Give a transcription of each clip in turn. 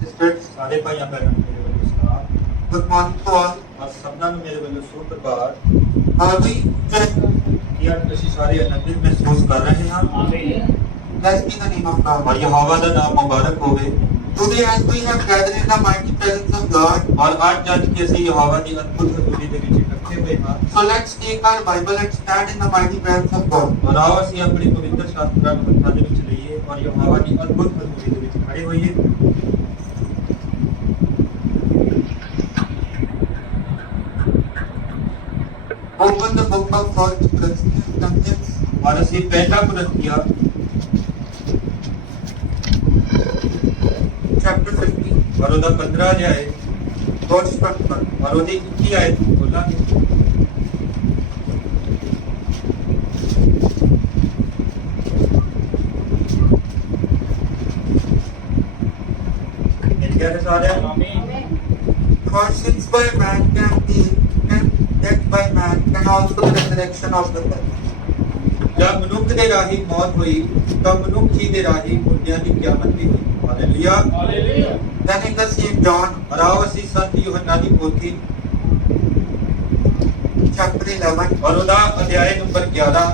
Sisters, ਸਾਰੇ ਭਾਈਆਂ ਭੈਣਾਂ ਨੂੰ ਮੇਰੇ ਵੱਲੋਂ ਸਲਾਮ। good morning to all. ਆਪ ਸਭਨਾਂ ਨੂੰ ਮੇਰੇ ਵੱਲੋਂ ਸ਼ੁਭ ਪ੍ਰਭਾਤ। Are we doing? ਕੀ ਅੱਜ ਅਸੀਂ ਸਾਰੇ ਆਨੰਦਿਤ ਮਹਿਸੂਸ ਕਰ ਰਹੇ ਹਾਂ। Blessed be the name of God. ਔਰ ਯਹੋਵਾ ਦਾ ਨਾਮ ਮੁਬਾਰਕ ਹੋਵੇ। Today, as we have gathered in the mighty presence of God, ਔਰ ਅੱਜ ਕਿ ਅਸੀਂ ਯਹੋਵਾ ਦੀ ਅਦਭੁਤ ਹਜ਼ੂਰੀ ਦੇ ਵਿੱਚ ਇਕੱਠੇ ਹੋਏ ਹਾਂ। so let's take our Bible and stand in the mighty presence of God. ਔਰ ਆਓ ਅਸੀਂ ਆਪਣੀ ਪਵਿੱਤਰ ਸ਼ਾਸਤਰਾਂ ਨੂੰ ਹੱਥਾਂ ਦੇ ਵਿੱਚ ਲਈਏ ਔਰ ਯਹੋਵਾ ਦੀ ਅਦਭੁਤ ਹਜ਼ੂਰੀ ਦੇ ਵਿੱਚ ਖੜੇ ਹੋਈਏ। Open the book of 1 Corinthians. ਔਰ ਅਸੀਂ ਪਹਿਲਾ ਕੁਰਿੰਥੀਆਂ Chapter 15, ਔਰ ਉਹਦਾ 15 ਅਧਿਆਇ verse 21. ਔਰ ਉਹਦੀ 21 ਆਇਤ ਖੋਲਾਂਗੇ। ਮਿਲ ਗਿਆ ਹੈ ਸਾਰਿਆਂ ਨੂੰ? For since by man can death by man, can also the resurrection of the dead. ਜਦ ਮਨੁੱਖ ਦੇ ਰਾਹੀਂ ਮੌਤ ਹੋਈ ਤਾਂ ਮਨੁੱਖ ਹੀ ਦੇ ਰਾਹੀਂ ਮੁਰਦਿਆਂ ਦੀ ਕਿਆਮਤ ਵੀ ਹੋਈ। Hallelujah. Then in the same John, ਔਰ ਆਓ ਅਸੀਂ ਸੰਤ ਯੋਹੰਨਾ ਦੀ ਪੋਥੀ chapter 11, ਔਰ ਉਹਦਾ ਅਧਿਆਇ ਨੰਬਰ 11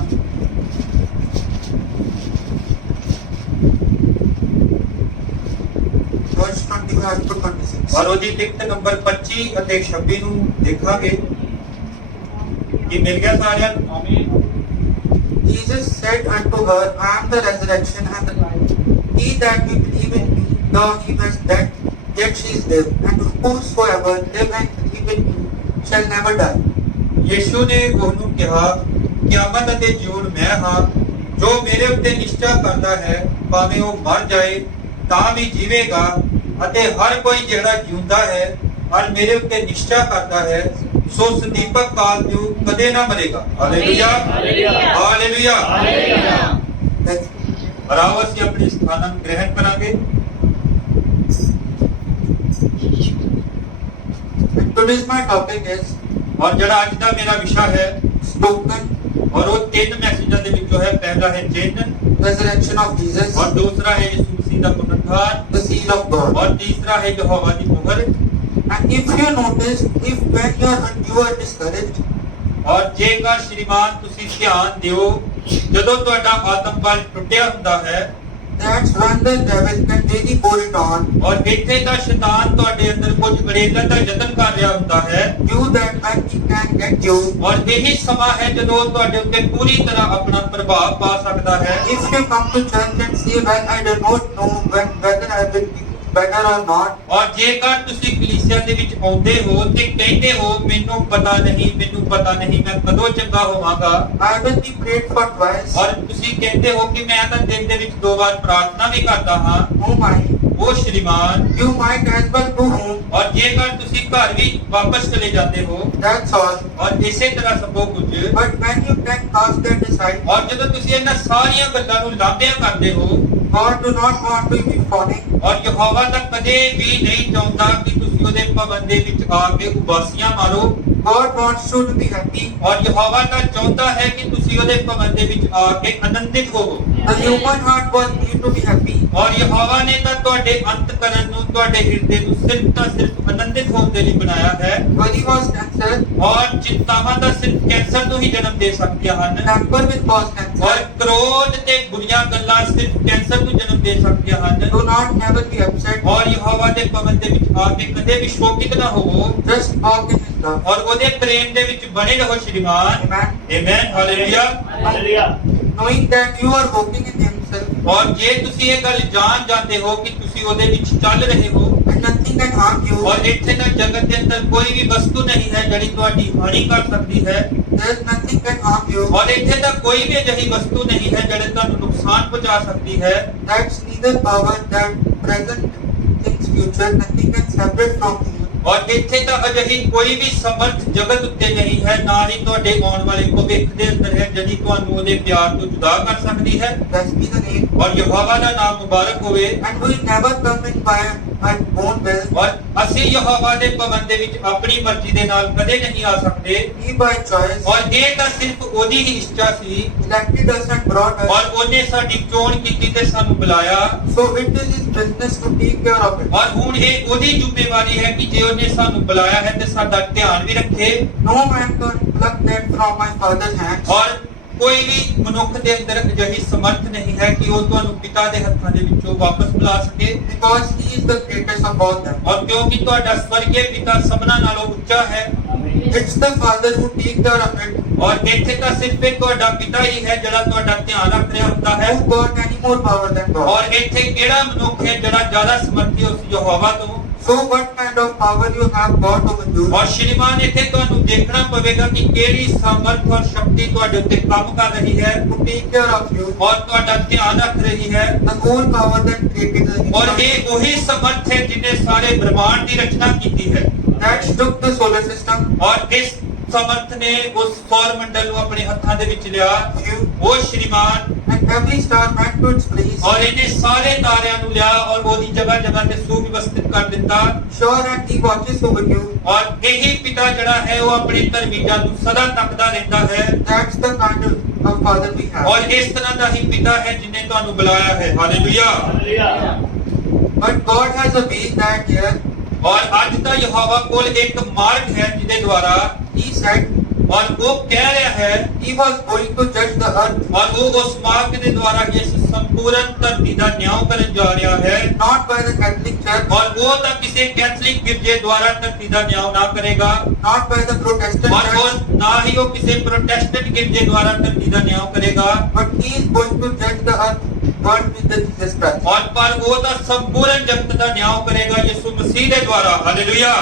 verse 25 to 26. ਔਰ ਉਹਦੀ ਟਿਕਟ ਨੰਬਰ 25 ਅਤੇ 26 ਨੂੰ ਦੇਖਾਂਗੇ। ਕੀ ਮਿਲ ਗਿਆ ਸਾਰਿਆਂ ਨੂੰ? Jesus said unto her, I am the resurrection and the life. He that will believe in me, though he was dead, yet she is live. And whosoever live and believe in me shall never die. ਯਿਸੂ ਨੇ ਉਹਨੂੰ ਕਿਹਾ, ਕਿਆਮਤ ਅਤੇ ਜੀਵਨ ਮੈਂ ਹਾਂ। ਜੋ ਮੇਰੇ ਉੱਤੇ ਨਿਸ਼ਚਾ ਕਰਦਾ ਹੈ, ਭਾਵੇਂ ਉਹ ਮਰ ਜਾਏ ਤਾਂ ਵੀ ਜੀਵੇਗਾ, ਅਤੇ ਹਰ ਕੋਈ ਜਿਹੜਾ ਜਿਉਂਦਾ ਹੈ ਔਰ ਮੇਰੇ ਉੱਤੇ ਨਿਸ਼ਚਾ ਕਰਦਾ ਹੈ, ਸੋ ਸੰਦੀਪਕ ਕਾਲ ਨੂੰ ਕਦੇ ਨਾ ਮਰੇਗਾ। Hallelujah, hallelujah. That's ਔਰ ਆਓ ਅਸੀਂ ਆਪਣੇ ਸਥਾਨਾਂ ਨੂੰ ਗ੍ਰਹਿਣ ਕਰਾਂਗੇ। and today's my topic is ਔਰ ਜਿਹੜਾ ਅੱਜ ਦਾ ਮੇਰਾ ਵਿਸ਼ਾ ਹੈ spoken ਔਰ ਉਹ ਤਿੰਨ ਮੈਸੇਜਾਂ ਦੇ ਵਿੱਚੋਂ ਹੈ। ਪਹਿਲਾ ਹੈ ਚਿੰਨ, resurrection of Jesus, ਔਰ ਦੂਸਰਾ ਹੈ ਯਿਸੂ ਮਸੀਹ ਦਾ ਪੁਨਰੁੱਥਾਨ, the seal of God. ਔਰ ਤੀਸਰਾ ਹੈ ਯਹੋਵਾ ਦੀ ਮੁਹਰ। And if you notice, if when you are discouraged, ਔਰ ਜੇਕਰ ਸ਼੍ਰੀਮਾਨ ਤੁਸੀਂ ਧਿਆਨ ਦਿਓ, ਜਦੋਂ ਤੁਹਾਡਾ ਆਤਮ ਬਲ ਟੁੱਟਿਆ ਹੁੰਦਾ ਹੈ that's when the devil can really pour it on ਔਰ ਇੱਥੇ ਤਾਂ ਸ਼ੈਤਾਨ ਤੁਹਾਡੇ ਅੰਦਰ ਕੁਝ ਗੜੇਲਣ ਦਾ ਯਤਨ ਕਰ ਰਿਹਾ ਹੁੰਦਾ ਹੈ, you, that when he can get you. ਔਰ ਇਹੀ ਸਮਾਂ ਹੈ ਜਦੋਂ ਉਹ ਤੁਹਾਡੇ ਉੱਤੇ ਪੂਰੀ ਤਰ੍ਹਾਂ ਆਪਣਾ ਪ੍ਰਭਾਵ ਪਾ ਸਕਦਾ ਹੈ। If you come to church and say, well, I do not know whether I will be better or not, ਔਰ ਜੇਕਰ ਤੁਸੀਂ ਕਲੀਸਿਆ ਦੇ ਵਿੱਚ ਆਉਂਦੇ ਹੋ ਤੇ ਕਹਿੰਦੇ ਹੋ ਮੈਨੂੰ ਪਤਾ ਨਹੀਂ ਮੈਂ ਕਦੋਂ ਚੰਗਾ ਹੋਵਾਂਗਾ, I will be prayed for twice, ਔਰ ਤੁਸੀਂ ਕਹਿੰਦੇ ਹੋ ਕਿ ਮੈਂ ਤਾਂ ਦਿਨ ਦੇ ਵਿੱਚ 2 ਵਾਰ ਪ੍ਰਾਰਥਨਾ ਵੀ ਕਰਦਾ ਹਾਂ, oh my, ਉਹ ਸ਼੍ਰੀਮਾਨ। you might as well go home, ਔਰ ਜੇਕਰ ਤੁਸੀਂ ਘਰ ਵੀ ਵਾਪਸ ਚਲੇ ਜਾਂਦੇ ਹੋ, that's all. ਔਰ ਇਸੇ ਤਰ੍ਹਾਂ ਸਭੋ ਕੁਝ, But when you can cast that aside, ਔਰ ਜਦੋਂ ਤੁਸੀਂ ਇਹਨਾਂ ਸਾਰੀਆਂ ਗੱਲਾਂ ਨੂੰ ਲਾਂਭਿਆਂ ਕਰਦੇ ਹੋ, God do not want to be falling, ਔਰ ਯਹੋਵਾ ਤਾਂ ਕਦੇ ਵੀ ਨਹੀਂ ਚਾਹੁੰਦਾ ਕਿ ਤੁਸੀਂ ਉਹਦੇ ਭਵਨ ਦੇ ਵਿੱਚ ਆ ਕੇ ਉਬਾਸੀਆਂ ਮਾਰੋ, God wants you to be happy. ਔਰ ਯਹੋਵਾ ਤਾਂ ਚਾਹੁੰਦਾ ਹੈ ਕਿ ਤੁਸੀਂ ਉਹਦੇ ਭਵਨ ਦੇ ਵਿੱਚ ਆ ਕੇ ਆਨੰਦਿਤ ਹੋਵੋ। The human heart was made to be happy. ਔਰ ਯਹੋਵਾ ਨੇ ਤਾਂ ਤੁਹਾਡੇ ਅੰਤਕਰਨ ਨੂੰ, ਤੁਹਾਡੇ ਹਿਰਦੇ ਨੂੰ ਸਿਰਫ ਆਨੰਦਿਤ ਹੋਣ ਦੇ ਲਈ ਬਣਾਇਆ ਹੈ। Worry was cancer, ਔਰ ਚਿੰਤਾਵਾਂ ਤਾਂ ਸਿਰਫ ਕੈਂਸਰ ਨੂੰ ਹੀ ਜਨਮ ਦੇ ਸਕਦੀਆਂ ਹਨ, temper will cause ਔਰ cancer. ਕ੍ਰੋਧ ਤੇ ਬੁਰੀਆਂ ਗੱਲਾਂ ਸਿਰਫ ਕੈਂਸਰ ਨੂੰ ਜਨਮ ਦੇ ਸਕਦੀਆਂ ਹਨ। Do not never be upset. ਔਰ ਯਹੋਵਾ ਦੇ ਭਵਨ ਦੇ ਵਿੱਚ ਆ ਕੇ ਕਦੇ ਵੀ ਸ਼ੋਕਿਤ ਨਾ ਹੋਵੋ, Just walk in His love. ਔਰ ਉਹਦੇ ਪ੍ਰੇਮ ਦੇ ਵਿੱਚ ਬਣੇ ਰਹੋ ਸ਼੍ਰੀਮਾਨ। Amen. Amen, hallelujah. Knowing that you are walking in Himself ਔਰ ਜੇ ਤੁਸੀਂ ਇਹ ਗੱਲ ਜਾਣ ਜਾਂਦੇ ਹੋ ਕਿ ਤੁਸੀਂ ਉਹਦੇ ਵਿੱਚ ਚੱਲ ਰਹੇ ਹੋ, and nothing can harm you, ਔਰ ਇੱਥੇ ਤਾਂ ਜਗਤ ਦੇ ਅੰਦਰ ਕੋਈ ਵੀ ਵਸਤੂ ਨਹੀਂ ਹੈ ਜਿਹੜੀ ਤੁਹਾਡੀ ਹਾਨੀ ਕਰ ਸਕਦੀ ਹੈ, there is nothing can harm you. ਔਰ ਇੱਥੇ ਤਾਂ ਕੋਈ ਵੀ ਅਜਿਹੀ ਵਸਤੂ ਨਹੀਂ ਹੈ ਜਿਹੜੀ ਤੁਹਾਨੂੰ ਨੁਕਸਾਨ ਪਹੁੰਚਾ ਸਕਦੀ ਹੈ। That's neither power that present things future, nothing can separate from you. ਔਰ ਇੱਥੇ ਤਾਂ ਅਜਿਹੀ ਕੋਈ ਵੀ ਸਮਰਥ ਜਗਤ ਉੱਤੇ ਨਹੀਂ ਹੈ, ਨਾ ਹੀ ਤੁਹਾਡੇ ਆਉਣ ਵਾਲੇ ਭਵਿੱਖ ਦੇ ਅੰਦਰ ਹੈ ਜਿਹੜੀ ਤੁਹਾਨੂੰ ਉਹਦੇ ਪਿਆਰ ਤੋਂ ਜੁਦਾ ਕਰ ਸਕਦੀ ਹੈ। Blessed be the name. ਔਰ ਯਹੋਵਾ ਦਾ ਨਾਮ ਮੁਬਾਰਕ ਹੋਵੇ। And we never come in by my own will, ਔਰ ਅਸੀਂ ਯਹੋਵਾ ਦੇ ਭਵਨ ਦੇ ਵਿੱਚ ਆਪਣੀ ਮਰਜ਼ੀ ਦੇ ਨਾਲ ਕਦੇ ਨਹੀਂ ਆ ਸਕਦੇ he by choice ਔਰ ਇਹ ਤਾਂ ਸਿਰਫ ਉਹਦੀ ਹੀ ਇੱਛਾ ਸੀ elected us and brought us. ਔਰ ਉਹਨੇ ਸਾਡੀ ਚੋਣ ਕੀਤੀ ਤੇ ਸਾਨੂੰ ਬੁਲਾਇਆ So it is his business to take care of it. ਔਰ ਹੁਣ ਇਹ ਉਹਦੀ ਜ਼ਿੰਮੇਵਾਰੀ ਹੈ ਕਿ ਜੇ ਉਹਨੇ ਸਾਨੂੰ ਬੁਲਾਇਆ ਹੈ ਤੇ ਸਾਡਾ ਧਿਆਨ ਵੀ ਰੱਖੇ No man can pluck that from my father's hands. ਔਰ ਕੋਈ ਵੀ ਮਨੁੱਖ ਦੇ ਅੰਦਰ ਅਜਿਹੀ ਸਮਰਥ ਨਹੀਂ ਹੈ ਕਿ ਉਹ ਤੁਹਾਨੂੰ ਪਿਤਾ ਦੇ ਹੱਥਾਂ ਦੇ ਵਿੱਚੋਂ ਵਾਪਸ ਬੁਲਾ ਸਕੇ Because he is the greatest of all them. ਔਰ ਕਿਉਂਕਿ ਤੁਹਾਡਾ ਸਵਰਗੀ ਪਿਤਾ ਸਭਨਾਂ ਨਾਲੋਂ ਉੱਚਾ ਹੈ It's the father who takes care of it. ਔਰ ਇੱਥੇ ਤਾਂ ਸਿਰਫ ਇੱਕ ਤੁਹਾਡਾ ਪਿਤਾ ਹੀ ਹੈ ਜਿਹੜਾ ਤੁਹਾਡਾ ਧਿਆਨ ਰੱਖ ਰਿਹਾ ਹੁੰਦਾ ਹੈ Who got any more power than God? ਔਰ ਇੱਥੇ ਕਿਹੜਾ ਮਨੁੱਖ ਹੈ ਜਿਹੜਾ ਜ਼ਿਆਦਾ ਸਮਰਥੀ ਉਸ ਯਹੋਵਾ ਤੋਂ So what kind of power you have got over you? ਔਰ ਸ਼੍ਰੀਮਾਨ ਇੱਥੇ ਤੁਹਾਨੂੰ ਦੇਖਣਾ ਪਵੇਗਾ ਕਿ ਕਿਹੜੀ ਸਮਰਥ ਔਰ ਸ਼ਕਤੀ ਤੁਹਾਡੇ ਉੱਤੇ ਕੰਮ ਕਰ ਰਹੀ ਹੈ To take care of you. ਔਰ ਤੁਹਾਡਾ ਧਿਆਨ ਰੱਖ ਰਹੀ ਹੈ The whole power that created the ਔਰ universe. ਇਹ ਉਹੀ ਸਮਰਥ ਹੈ ਜਿਨੇ ਸਾਰੇ ਬ੍ਰਹਮਾਂਡ ਦੀ ਰਚਨਾ ਕੀਤੀ ਹੈ That took the solar system. ਔਰ ਇਸ ਸਮਰਥ ਨੇ ਉਸ ਸੌਰ ਮੰਡਲ ਨੂੰ ਆਪਣੇ ਹੱਥਾਂ ਦੇ ਵਿੱਚ ਲਿਆ You ਉਹ ਸ਼੍ਰੀਮਾਨ and every star went to its place. ਔਰ ਇਹਨੇ ਸਾਰੇ ਤਾਰਿਆਂ ਨੂੰ ਲਿਆ ਔਰ ਉਹਦੀ ਜਗ੍ਹਾ ਜਗ੍ਹਾ ਤੇ ਸੁਵਿਵਸਥਿਤ ਕਰ ਦਿੱਤਾ Sure, and he watches over you. ਔਰ ਇਹੀ ਪਿਤਾ ਜਿਹੜਾ ਹੈ ਉਹ ਆਪਣੇ ਧਰਮੀਆਂ ਨੂੰ ਸਦਾ ਤੱਕਦਾ ਰਹਿੰਦਾ ਹੈ That's the kind of father we have. ਔਰ ਇਸ ਤਰ੍ਹਾਂ ਦਾ ਹੀ ਪਿਤਾ ਹੈ ਜਿਨੇ ਤੁਹਾਨੂੰ ਬੁਲਾਇਆ ਹੈ hallelujah But God has a way that here ਔਰ ਅੱਜ ਤਾਂ ਯਹੋਵਾ ਕੋਲ ਇੱਕ ਮਾਰਗ ਹੈ ਜਿਹਦੇ ਦੁਆਰਾ he said ਔਰ ਉਹ ਕਹਿ ਰਿਹਾ ਹੈ he was going to judge the earth, ਔਰ ਉਹ ਉਸ ਮਾਰਗ ਦੇ ਦੁਆਰਾ ਇਸ ਸੰਪੂਰਨ ਧਰਤੀ ਦਾ ਨਿਆਂ ਕਰਨ ਜਾ ਰਿਹਾ ਹੈ not by the Catholic Church, ਔਰ ਉਹ ਤਾਂ ਕਿਸੇ ਕੈਥੋਲਿਕ ਗਿਰਜੇ ਦੁਆਰਾ ਧਰਤੀ ਦਾ ਨਿਆਂ ਨਾ ਕਰੇਗਾ not by the Protestant ਔਰ Church, ਉਹ ਨਾ ਹੀ ਉਹ ਕਿਸੇ ਪ੍ਰੋਟੈਸਟੈਂਟ ਗਿਰਜੇ ਦੁਆਰਾ ਧਰਤੀ ਦਾ ਨਿਆਂ ਕਰੇਗਾ but he is going to judge the earth world with the Jesus Christ. ਔਰ ਪਰ ਉਹ ਤਾਂ ਸੰਪੂਰਨ ਜਗਤ ਦਾ ਨਿਆਂ ਕਰੇਗਾ ਯਿਸੂ ਮਸੀਹ ਦੇ ਦੁਆਰਾ hallelujah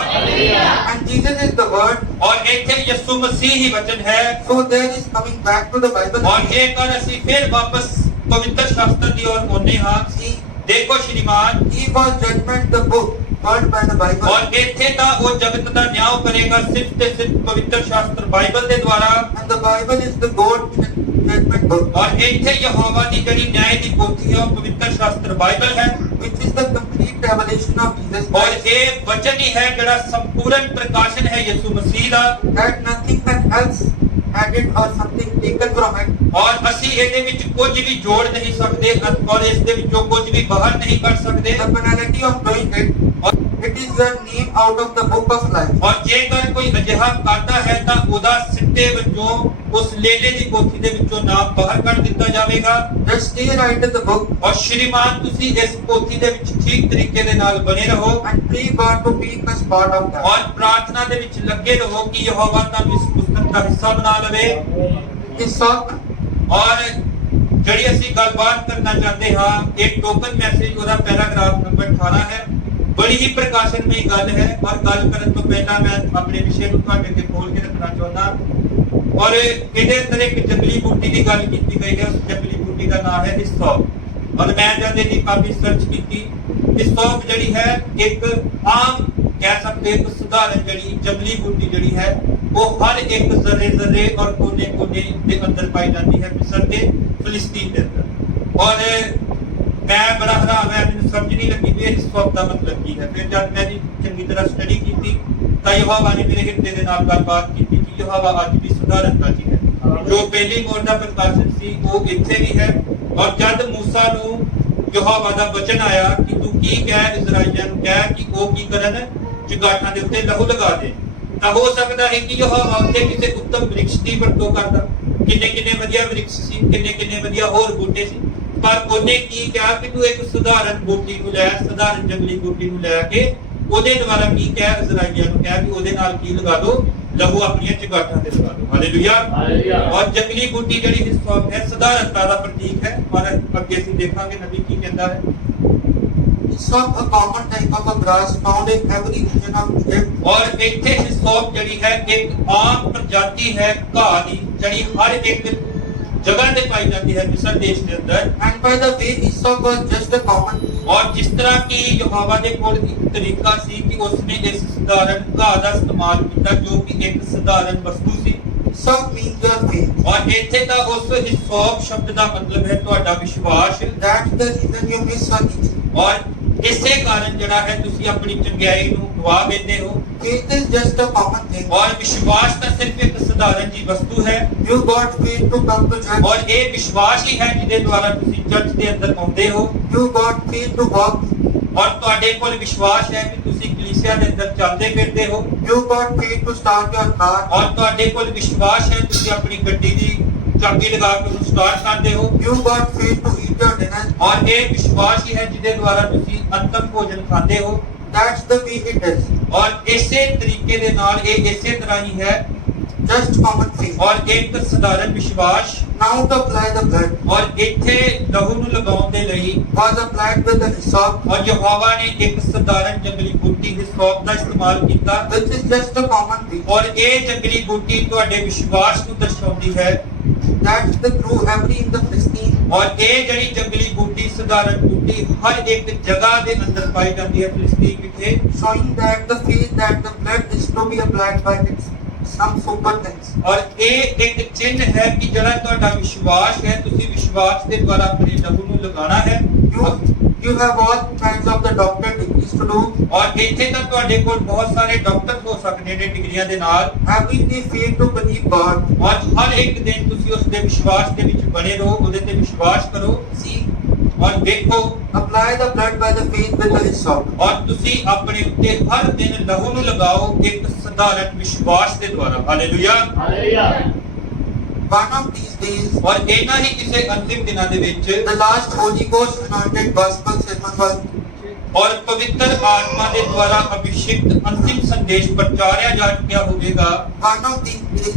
And Jesus is the word. ਔਰ ਇੱਥੇ ਯਿਸੂ ਮਸੀਹ ਹੀ ਵਚਨ ਹੈ So there is coming back to the Bible. ਔਰ ਜੇਕਰ ਅਸੀਂ ਫਿਰ ਵਾਪਸ ਪਵਿੱਤਰ ਸ਼ਾਸਤਰ ਦੀ ਔਰ ਆਉਂਦੇ ਹਾਂ See, ਦੇਖੋ ਸ਼੍ਰੀਮਾਨ he was judgment the book word by the Bible. ਔਰ ਇੱਥੇ ਤਾਂ ਉਹ ਜਗਤ ਦਾ ਨਿਆਂ ਕਰੇਗਾ ਸਿਰਫ ਤੇ ਸਿਰਫ ਪਵਿੱਤਰ ਸ਼ਾਸਤਰ ਬਾਈਬਲ ਦੇ ਦੁਆਰਾ And the Bible is the God judgment book, ਔਰ ਇੱਥੇ ਯਹੋਵਾ ਦੀ ਜਿਹੜੀ ਨਿਆਂ ਦੀ ਪੋਥੀ ਹੈ ਉਹ ਪਵਿੱਤਰ ਸ਼ਾਸਤਰ ਬਾਈਬਲ ਹੈ which is the complete revelation of Jesus ਔਰ Christ. ਇਹ ਵਚਨ ਹੀ ਹੈ ਜਿਹੜਾ ਸੰਪੂਰਨ ਪ੍ਰਕਾਸ਼ਨ ਹੈ ਯਿਸੂ ਮਸੀਹ ਦਾ That nothing can else added or something taken from it. ਔਰ ਅਸੀਂ ਇਹਦੇ ਵਿੱਚ ਕੁਝ ਵੀ ਜੋੜ ਨਹੀਂ ਸਕਦੇ ਔਰ ਇਸ ਦੇ ਵਿੱਚੋਂ ਕੁਝ ਵੀ ਬਾਹਰ ਨਹੀਂ ਕੱਢ ਸਕਦੇ The penalty of doing it, it is your name out of the book of life. ਔਰ ਜੇਕਰ ਕੋਈ ਅਜਿਹਾ ਕਰਦਾ ਹੈ ਤਾਂ ਉਹਦਾ ਸਿੱਟੇ ਵਜੋਂ ਉਸ ਲੇਲੇ ਦੀ ਪੋਥੀ ਦੇ ਵਿੱਚੋਂ ਨਾਮ ਬਾਹਰ ਕੱਢ ਦਿੱਤਾ ਜਾਵੇਗਾ Just stay right in the book ਔਰ ਸ਼੍ਰੀਮਾਨ ਤੁਸੀਂ ਇਸ ਪੋਥੀ ਦੇ ਵਿੱਚ ਠੀਕ ਤਰੀਕੇ ਦੇ ਨਾਲ ਬਣੇ ਰਹੋ and pray God to make us part of that. ਔਰ ਪ੍ਰਾਰਥਨਾ ਦੇ ਵਿੱਚ ਲੱਗੇ ਰਹੋ ਕਿ ਯਹੋਵਾ ਤੁਹਾਨੂੰ ਇਸ ਪੁਸਤਕ ਦਾ ਹਿੱਸਾ ਬਣਾ ਲਵੇ His song, ਔਰ ਜਿਹੜੀ ਅਸੀਂ ਗੱਲਬਾਤ ਕਰਨਾ ਚਾਹੁੰਦੇ ਹਾਂ ਇੱਕ ਟੋਕਨ ਮੈਸੇਜ ਉਹਦਾ ਪੈਰਾਗ੍ਰਾਫ ਨੰਬਰ 18 ਹੈ ਬੜੀ ਹੀ ਪ੍ਰਕਾਸ਼ਨਮਈ ਗੱਲ ਹੈ ਔਰ ਗੱਲ ਕਰਨ ਤੋਂ ਪਹਿਲਾਂ ਮੈਂ ਆਪਣੇ ਵਿਸ਼ੇ ਨੂੰ ਤੁਹਾਡੇ ਅੱਗੇ ਖੋਲ ਕੇ ਰੱਖਣਾ ਚਾਹੁੰਦਾ ਔਰ ਇਹਦੇ ਅੰਦਰ ਇੱਕ ਜੰਗਲੀ ਬੂਟੀ ਦੀ ਗੱਲ ਕੀਤੀ ਗਈ ਹੈ ਉਸ ਜੰਗਲੀ ਬੂਟੀ ਦਾ ਨਾਮ ਹੈ ਹਿਸੋਪ ਔਰ ਮੈਂ ਜਦ ਇਹਦੀ ਕਾਫੀ ਸਰਚ ਕੀਤੀ ਹਿਸੋਪ ਜਿਹੜੀ ਹੈ ਇੱਕ ਆਮ ਕਹਿ ਸਕਦੇ ਇੱਕ ਸਧਾਰਨ ਜਿਹੜੀ ਜੰਗਲੀ ਬੂਟੀ ਜਿਹੜੀ ਹੈ ਉਹ ਹਰ ਇੱਕ ਜ਼ਰੇ ਔਰ ਕੋਨੇ ਦੇ ਅੰਦਰ ਪਾਈ ਜਾਂਦੀ ਹੈ ਮਿਸਰ ਦੇ ਫਿਲਿਸਤੀਨ ਦੇ ਅੰਦਰ ਔਰ ਮੈਂ ਬੜਾ ਹੈਰਾਨ ਹੋਇਆ ਮੈਨੂੰ ਸਮਝ ਨਹੀਂ ਲੱਗੀ ਕਿ ਇਸ ਸ਼ਬਦ ਦਾ ਮਤਲਬ ਕੀ ਹੈ ਫਿਰ ਜਦ ਮੈਂ ਇਹਦੀ ਚੰਗੀ ਤਰ੍ਹਾਂ ਸਟੱਡੀ ਕੀਤੀ ਤਾਂ ਯਹੋਵਾ ਨੇ ਮੇਰੇ ਹਿਰਦੇ ਦੇ ਨਾਲ ਗੱਲਬਾਤ ਕੀਤੀ ਕਿ ਯਹੋਵਾ ਅੱਜ ਵੀ ਸੁਧਾਰਨਤਾ ਜੀ ਹੈ ਜੋ ਪਹਿਲੀ ਮੋੜ ਦਾ ਪ੍ਰਕਾਸ਼ਨ ਸੀ ਉਹ ਇੱਥੇ ਵੀ ਹੈ ਔਰ ਜਦ ਮੂਸਾ ਨੂੰ ਯਹੋਵਾ ਦਾ ਵਚਨ ਆਇਆ ਕਿ ਤੂੰ ਕੀ ਕਹਿ ਇਜ਼ਰਾਈਲੀਆਂ ਨੂੰ ਕਹਿ ਕਿ ਉਹ ਕੀ ਕਰਨ ਚੁਗਾਠਾਂ ਦੇ ਉੱਤੇ ਲਹੂ ਲਗਾ ਦੇ ਤਾਂ ਹੋ ਸਕਦਾ ਹੈ ਕਿ ਯਹੋਵਾ ਉੱਤੇ ਕਿਸੇ ਉੱਤਮ ਵ੍ਰਿਕਸ਼ ਦੀ ਵਰਤੋਂ ਕਰਦਾ ਕਿੰਨੇ ਵਧੀਆ ਵ੍ਰਿਕਸ਼ ਸੀ ਕਿੰਨੇ ਵਧੀਆ ਹੋਰ ਬੂਟੇ ਸੀ ਪਰ ਉਹਨੇ ਕੀ ਕਿਹਾ ਕਿ ਤੂੰ ਇੱਕ ਸਧਾਰਨ ਬੂਟੀ ਨੂੰ ਲੈ ਸਧਾਰਨ ਜੰਗਲੀ ਬੂਟੀ ਨੂੰ ਲੈ ਕੇ ਉਹਦੇ ਦੁਆਰਾ ਕੀ ਕਿਹਾ ਇਜ਼ਰਾਈਲੀਆਂ ਨੂੰ ਕਿਹਾ ਕਿ ਉਹਦੇ ਨਾਲ ਕੀ ਲਗਾ ਦੋ ਲਹੂ ਆਪਣੀਆਂ ਚੁਗਾਠਾਂ ਤੇ ਲਗਾ ਦੋ ਹਾਲੇਲੂਇਆ ਔਰ ਜੰਗਲੀ ਬੂਟੀ ਜਿਹੜੀ ਹਿਸੋਪ ਹੈ ਸਧਾਰਨਤਾ ਦਾ ਪ੍ਰਤੀਕ ਹੈ ਔਰ ਅੱਗੇ ਅਸੀਂ ਦੇਖਾਂਗੇ ਨਬੀ ਕੀ ਕਹਿੰਦਾ ਹੈ Hyssop, a common type of a grass found in every region of Egypt. ਔਰ ਇੱਥੇ ਹਿਸੋਪ ਜਿਹੜੀ ਹੈ ਇੱਕ ਆਮ ਪ੍ਰਜਾਤੀ ਹੈ ਘਾਹ ਦੀ ਜਿਹੜੀ ਹਰ ਇੱਕ ਜਗ੍ਹਾ ਤੇ ਪਾਈ ਜਾਂਦੀ ਹੈ ਮਿਸਰ ਦੇਸ਼ ਦੇ ਅੰਦਰ And by the way, hyssop was just a common. ਔਰ ਜਿਸ ਤਰ੍ਹਾਂ ਕਿ ਯਹੋਵਾ ਦੇ ਕੋਲ ਇੱਕ ਤਰੀਕਾ ਸੀ ਕਿ ਉਸਨੇ ਇਸ ਸਧਾਰਨ ਘਾਹ ਦਾ ਇਸਤੇਮਾਲ ਕੀਤਾ ਜੋ ਕਿ ਇੱਕ ਸਧਾਰਨ ਵਸਤੂ ਸੀ Hyssop means your faith. ਔਰ ਇੱਥੇ ਤਾਂ ਉਸ ਹਿਸੋਪ ਸ਼ਬਦ ਦਾ ਮਤਲਬ ਹੈ ਤੁਹਾਡਾ ਵਿਸ਼ਵਾਸ That's the reason you miss on Egypt. ਔਰ ਇਸੇ ਕਾਰਨ ਜਿਹੜਾ ਹੈ ਤੁਸੀਂ ਆਪਣੀ ਚੰਗਿਆਈ ਨੂੰ ਗਵਾ ਬੈਠੇ ਹੋ। Faith is just a common thing. ਔਰ ਵਿਸ਼ਵਾਸ ਤਾਂ ਸਿਰਫ ਇੱਕ ਸਧਾਰਨ ਜੀ ਵਸਤੂ ਹੈ। You got faith to come to church. ਔਰ ਇਹ ਵਿਸ਼ਵਾਸ ਹੀ ਹੈ ਜਿਹਦੇ ਦੁਆਰਾ ਤੁਸੀਂ ਚਰਚ ਦੇ ਅੰਦਰ ਆਉਂਦੇ ਹੋ। You got faith to walk. ਔਰ ਤੁਹਾਡੇ ਕੋਲ ਵਿਸ਼ਵਾਸ ਹੈ ਕਿ ਤੁਸੀਂ ਕਲੀਸਿਆ ਦੇ ਅੰਦਰ ਚੱਲਦੇ ਫਿਰਦੇ ਹੋ। You got faith to start your car. ਔਰ ਤੁਹਾਡੇ ਕੋਲ ਵਿਸ਼ਵਾਸ ਹੈ ਤੁਸੀਂ ਆਪਣੀ ਗੱਡੀ ਦੀ ਚਾਬੀ ਲਗਾ ਕੇ ਉਹਨੂੰ ਸਟਾਰਟ ਕਰਦੇ ਹੋ। You got faith to eat your dinner. ਔਰ ਇਹ ਵਿਸ਼ਵਾਸ ਹੀ ਹੈ ਜਿਹਦੇ ਦੁਆਰਾ ਤੁਸੀਂ ਅੰਤਮ ਭੋਜਨ ਖਾਂਦੇ ਹੋ। That's the way it is. ਔਰ ਇਸੇ ਤਰੀਕੇ ਦੇ ਨਾਲ ਇਹ ਇਸੇ ਤਰ੍ਹਾਂ ਹੀ ਹੈ। Just common faith. ਔਰ ਇੱਕ ਸਧਾਰਨ ਵਿਸ਼ਵਾਸ। Now to apply the blood. ਔਰ ਇੱਥੇ ਲਹੂ ਨੂੰ ਲਗਾਉਣ ਦੇ ਲਈ Was applied with the hyssop, ਔਰ ਯਹੋਵਾ ਨੇ ਇੱਕ ਸਧਾਰਨ ਜੰਗਲੀ ਬੂਟੀ ਹਿਸੋਪ ਦਾ ਇਸਤੇਮਾਲ ਕੀਤਾ। which is just a common thing. ਔਰ ਇਹ ਜੰਗਲੀ ਬੂਟੀ ਤੁਹਾਡੇ ਵਿਸ਼ਵਾਸ ਨੂੰ ਦਰਸਾਉਂਦੀ ਹੈ। That's the true every in the Philistine. ਔਰ ਇਹ ਜਿਹੜੀ ਜੰਗਲੀ ਬੂਟੀ ਸਧਾਰਨ ਬੂਟੀ ਹਰ ਇੱਕ ਜਗ੍ਹਾ ਦੇ ਅੰਦਰ ਪਾਈ ਜਾਂਦੀ ਹੈ ਫਿਲਿਸਤੀਨ ਵਿਖੇ। Showing that the faith that the blood is to be applied by some super things. ਔਰ ਇਹ ਇੱਕ ਚਿੰਨ੍ਹ ਹੈ ਕਿ ਜਿਹੜਾ ਤੁਹਾਡਾ ਵਿਸ਼ਵਾਸ ਹੈ ਤੁਸੀਂ ਵਿਸ਼ਵਾਸ ਦੇ ਦੁਆਰਾ ਆਪਣੇ ਲਹੂ ਨੂੰ ਲਗਾਉਣਾ ਹੈ। You have all kinds of the doctor degrees to do. ਔਰ ਇੱਥੇ ਤਾਂ ਤੁਹਾਡੇ ਕੋਲ ਬਹੁਤ ਸਾਰੇ ਡਾਕਟਰ ਹੋ ਸਕਦੇ ਨੇ ਡਿਗਰੀਆਂ ਦੇ ਨਾਲ। Having the faith to believe God. ਔਰ ਹਰ ਇੱਕ ਦਿਨ ਤੁਸੀਂ ਉਸ ਦੇ ਵਿਸ਼ਵਾਸ ਦੇ ਵਿੱਚ ਬਣੇ ਰਹੋ, ਉਹਦੇ ਤੇ ਵਿਸ਼ਵਾਸ ਕਰੋ। See, ਔਰ ਦੇਖੋ apply the blood by the faith with the hyssop. ਔਰ ਤੁਸੀਂ ਆਪਣੇ ਉੱਤੇ ਹਰ ਦਿਨ ਲਹੂ ਨੂੰ ਲਗਾਓ ਇੱਕ ਸਧਾਰਨ ਵਿਸ਼ਵਾਸ ਦੇ ਦੁਆਰਾ। Hallelujah. One of these days, ਔਰ ਇਹਨਾਂ ਹੀ ਕਿਸੇ ਅੰਤਿਮ ਦਿਨਾਂ ਦੇ ਵਿੱਚ the last Holy Ghost anointed gospel sermon was ਔਰ ਪਵਿੱਤਰ ਆਤਮਾ ਦੇ ਦੁਆਰਾ ਅਭਿਸ਼ੇਕਤ ਅੰਤਿਮ ਸੰਦੇਸ਼ ਪ੍ਰਚਾਰਿਆ ਜਾ ਚੁੱਕਿਆ ਹੋਵੇਗਾ। one of these days.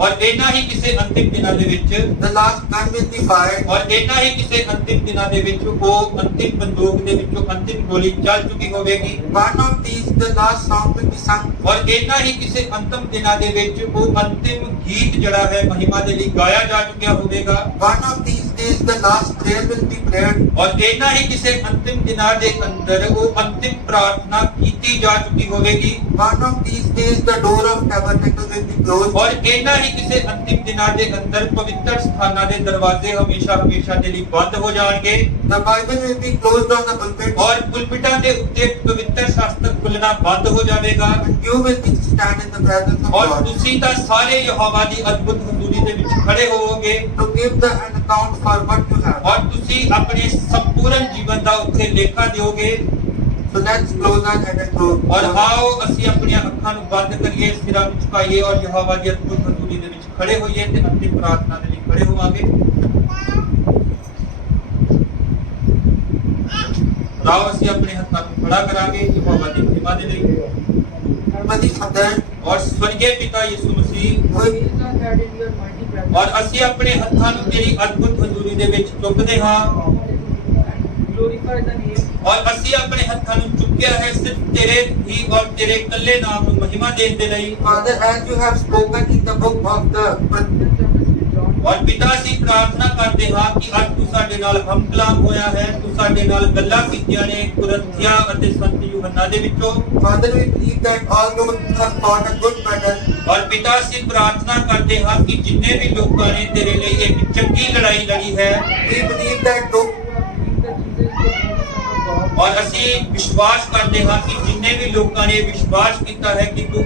ਔਰ ਇਹਨਾਂ ਹੀ ਕਿਸੇ ਅੰਤਿਮ ਦਿਨਾਂ ਦੇ ਵਿੱਚ The last gun will be fired. ਔਰ ਇਹਨਾਂ ਹੀ ਕਿਸੇ ਅੰਤਿਮ ਦਿਨਾਂ ਦੇ ਵਿੱਚ ਉਹ ਅੰਤਿਮ ਬੰਦੂਕ ਦੇ ਵਿੱਚੋਂ ਅੰਤਿਮ ਗੋਲੀ ਚੱਲ ਚੁੱਕੀ ਹੋਵੇਗੀ। One of these, the last song will be sung. ਔਰ ਇਹਨਾਂ ਹੀ ਕਿਸੇ ਅੰਤਮ ਦਿਨਾਂ ਦੇ ਵਿੱਚ ਉਹ ਅੰਤਿਮ ਗੀਤ ਜਿਹੜਾ ਹੈ ਮਹਿਮਾ ਦੇ ਲਈ ਗਾਇਆ ਜਾ ਚੁੱਕਿਆ ਹੋਵੇਗਾ। One of these days, the last prayer will be prayed. ਔਰ ਇਹਨਾਂ ਹੀ ਕਿਸੇ ਅੰਤਿਮ ਦਿਨਾਂ ਦੇ ਅੰਦਰ ਉਹ ਅੰਤਿਮ ਪ੍ਰਾਰਥਨਾ ਕੀਤੀ ਜਾ ਚੁੱਕੀ ਹੋਵੇਗੀ। One of these days, the door of tabernacle will be closed. ਔਰ ਇਹਨਾਂ ਹੀ ਕਿਸੇ ਅੰਤਿਮ ਦਿਨਾਂ ਦੇ ਅੰਦਰ ਪਵਿੱਤਰ ਸਥਾਨਾਂ ਦੇ ਦਰਵਾਜ਼ੇ ਹਮੇਸ਼ਾ ਦੇ ਲਈ ਬੰਦ ਹੋ ਜਾਣਗੇ। The Bible will be closed on the pulpit. ਔਰ ਪੁਲਪਿਟਾਂ ਦੇ ਉੱਤੇ ਪਵਿੱਤਰ ਸ਼ਾਸਤਰ ਖੁੱਲਣਾ ਬੰਦ ਹੋ ਜਾਵੇਗਾ। And you will be stand in the presence of ਔਰ God ਤੁਸੀਂ ਤਾਂ ਸਾਰੇ ਯਹੋਵਾ ਦੀ ਅਦਭੁਤ ਹਜ਼ੂਰੀ ਦੇ ਵਿੱਚ ਖੜੇ ਹੋਵੋਗੇ। to give the an account for what you have. ਔਰ ਤੁਸੀਂ ਆਪਣੇ ਸੰਪੂਰਨ ਜੀਵਨ ਦਾ ਉੱਥੇ ਲੇਖਾ ਦਿਓਗੇ। So let's close our head and close. ਔਰ ਆਓ ਅਸੀਂ ਆਪਣੀਆਂ ਅੱਖਾਂ ਨੂੰ ਬੰਦ ਕਰੀਏ, ਸਿਰਾਂ ਨੂੰ ਝੁਕਾਈਏ ਔਰ ਯਹੋਵਾ ਦੀ ਅਦਭੁਤ ਹਜ਼ੂਰੀ ਦੇ ਵਿੱਚ ਖੜੇ ਹੋਈਏ ਤੇ ਅੰਤਿਮ ਪ੍ਰਾਰਥਨਾ ਦੇ ਲਈ ਖੜੇ ਹੋਵਾਂਗੇ। ਆਓ ਅਸੀਂ ਆਪਣੇ ਹੱਥਾਂ ਨੂੰ ਖੜਾ ਕਰਾਂਗੇ ਯਹੋਵਾ ਦੀ ਮਹਿਮਾ ਦੇ ਲਈ। Heavenly Father, ਔਰ ਸਵਰਗੀ ਪਿਤਾ ਯਿਸੂ ਮਸੀਹ, we ਔਰ ਅਸੀਂ ਆਪਣੇ ਹੱਥਾਂ ਨੂੰ ਤੇਰੀ ਅਦਭੁਤ ਹਜ਼ੂਰੀ ਦੇ ਵਿੱਚ ਚੁੱਕਦੇ ਹਾਂ। ਔਰ ਅਸੀਂ ਆਪਣੇ ਹੱਥਾਂ ਨੂੰ ਚੁੱਕਿਆ ਹੈ ਸਿਰਫ ਤੇਰੇ ਹੀ ਔਰ ਤੇਰੇ ਇਕੱਲੇ ਨਾਮ ਨੂੰ ਮਹਿਮਾ ਦੇਣ ਦੇ ਲਈ। Father, as you have spoken in the book of the ਔਰ ਪਿਤਾ ਅਸੀਂ ਪ੍ਰਾਰਥਨਾ ਕਰਦੇ ਹਾਂ ਕਿ ਅੱਜ ਤੂੰ ਸਾਡੇ ਨਾਲ ਹਮਕਲਾਮ ਹੋਇਆ ਹੈ, ਤੂੰ ਸਾਡੇ ਨਾਲ ਗੱਲਾਂ ਕੀਤੀਆਂ ਨੇ ਕੁਰਿੰਥੀਆਂ ਅਤੇ ਸੰਤ ਯੂਹੰਨਾ ਦੇ ਵਿੱਚੋਂ। Father, we believe that all those who have fought a good battle, ਔਰ ਪਿਤਾ ਅਸੀਂ ਪ੍ਰਾਰਥਨਾ ਕਰਦੇ ਹਾਂ ਕਿ ਜਿੰਨੇ ਵੀ ਲੋਕਾਂ ਨੇ ਤੇਰੇ ਲਈ ਇੱਕ ਚੰਗੀ ਲੜਾਈ ਲੜੀ ਹੈ, we believe that those ਔਰ ਅਸੀਂ ਵਿਸ਼ਵਾਸ ਕਰਦੇ ਹਾਂ ਕਿ ਜਿੰਨੇ ਵੀ ਲੋਕਾਂ ਨੇ ਵਿਸ਼ਵਾਸ ਕੀਤਾ ਹੈ ਕਿ ਤੂੰ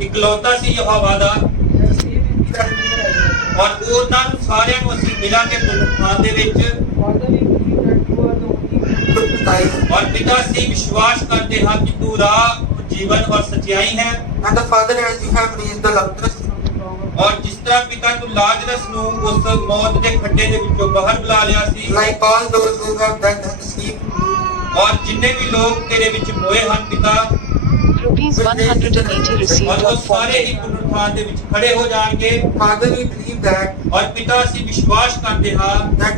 ਇਕਲੌਤਾ ਸੀ ਯਹੋਵਾ ਦਾ, ਔਰ ਉਹਨਾਂ ਨੂੰ ਸਾਰਿਆਂ ਨੂੰ ਅਸੀਂ ਮਿਲਾਂਗੇ ਪੁਨਰੁੱਥਾਨ ਦੇ ਵਿੱਚ। ਔਰ ਪਿਤਾ ਅਸੀਂ ਵਿਸ਼ਵਾਸ ਕਰਦੇ ਹਾਂ ਕਿ ਤੂੰ ਰਾਹ, ਜੀਵਨ ਔਰ ਸਚਾਈ ਹੈ। and the Father, as you have raised the Lazarus, ਔਰ ਜਿਸ ਤਰ੍ਹਾਂ ਪਿਤਾ ਤੂੰ ਲਾਜ਼ਰਸ ਨੂੰ ਉਸ ਮੌਤ ਦੇ ਖੱਡੇ ਦੇ ਵਿੱਚੋਂ ਬਾਹਰ ਬੁਲਾ ਲਿਆ ਸੀ, like all those who have died and sleep, ਔਰ ਜਿੰਨੇ ਵੀ ਲੋਕ ਤੇਰੇ ਵਿੱਚ ਮੋਏ ਹਨ ਪਿਤਾ, Rupees 180 received ਔਰ ਉਹ on ਸਾਰੇ ਹੀ ਪੁਨਰੁੱਥਾਨ ਦੇ ਵਿੱਚ ਖੜੇ ਹੋ ਜਾਣਗੇ। Father, we believe that ਔਰ ਪਿਤਾ ਅਸੀਂ ਵਿਸ਼ਵਾਸ ਕਰਦੇ ਹਾਂ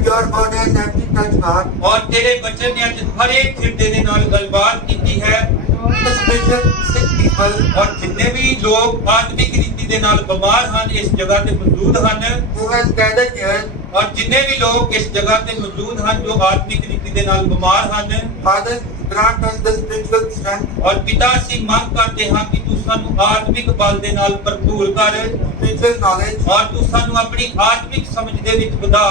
your word has every touch heart, ਔਰ ਤੇਰੇ ਬਚਨ ਨੇ ਅੱਜ ਹਰੇਕ ਹਿਰਦੇ ਦੇ ਨਾਲ ਗੱਲਬਾਤ ਕੀਤੀ ਹੈ। the spiritual sick people, ਔਰ ਜਿੰਨੇ ਵੀ ਲੋਕ ਆਤਮਿਕ ਰੀਤੀ ਦੇ ਨਾਲ ਬਿਮਾਰ ਹਨ ਇਸ ਜਗ੍ਹਾ ਤੇ ਮੌਜੂਦ ਹਨ, who has gathered here, ਔਰ ਜਿੰਨੇ ਵੀ ਲੋਕ ਇਸ ਜਗ੍ਹਾ ਤੇ ਮੌਜੂਦ ਹਨ ਜੋ ਆਤਮਿਕ ਰੀਤੀ ਦੇ ਨਾਲ ਬਿਮਾਰ ਹਨ, Father, grant us the spiritual strength, ਔਰ ਪਿਤਾ ਅਸੀਂ ਮੰਗ ਕਰਦੇ ਹਾਂ ਕਿ ਤੂੰ ਸਾਨੂੰ ਆਤਮਿਕ ਬਲ ਦੇ ਨਾਲ ਭਰਪੂਰ ਕਰ, spiritual knowledge, ਔਰ ਤੂੰ ਸਾਨੂੰ ਆਪਣੀ ਆਤਮਿਕ ਸਮਝ ਦੇ ਵਿੱਚ ਵਧਾ।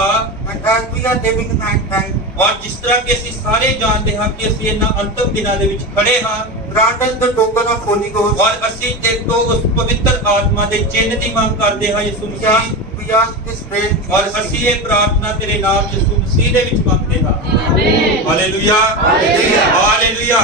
and as we are living in that time, ਔਰ ਜਿਸ ਤਰ੍ਹਾਂ ਕਿ ਅਸੀਂ ਸਾਰੇ ਜਾਣਦੇ ਹਾਂ ਕਿ ਅਸੀਂ ਇਹਨਾਂ ਅੰਤਮ ਦਿਨਾਂ ਦੇ ਵਿੱਚ ਖੜੇ ਹਾਂ Grant us the token of Holy Ghost. ਔਰ ਅਸੀਂ ਤੇਰੇ ਤੋਂ ਉਸ ਪਵਿੱਤਰ ਆਤਮਾ ਦੇ ਚਿੰਨ੍ਹ ਦੀ ਮੰਗ ਕਰਦੇ ਹਾਂ ਯਿਸੂ ਮਸੀਹ We ask this prayer in ਔਰ Jesus' ਅਸੀਂ name. ਇਹ ਪ੍ਰਾਰਥਨਾ ਤੇਰੇ ਨਾਮ ਯਿਸੂ ਮਸੀਹ ਦੇ ਵਿੱਚ ਮੰਗਦੇ ਹਾਂ Amen. Hallelujah hallelujah. ਹਾਲੇਲੂਇਆ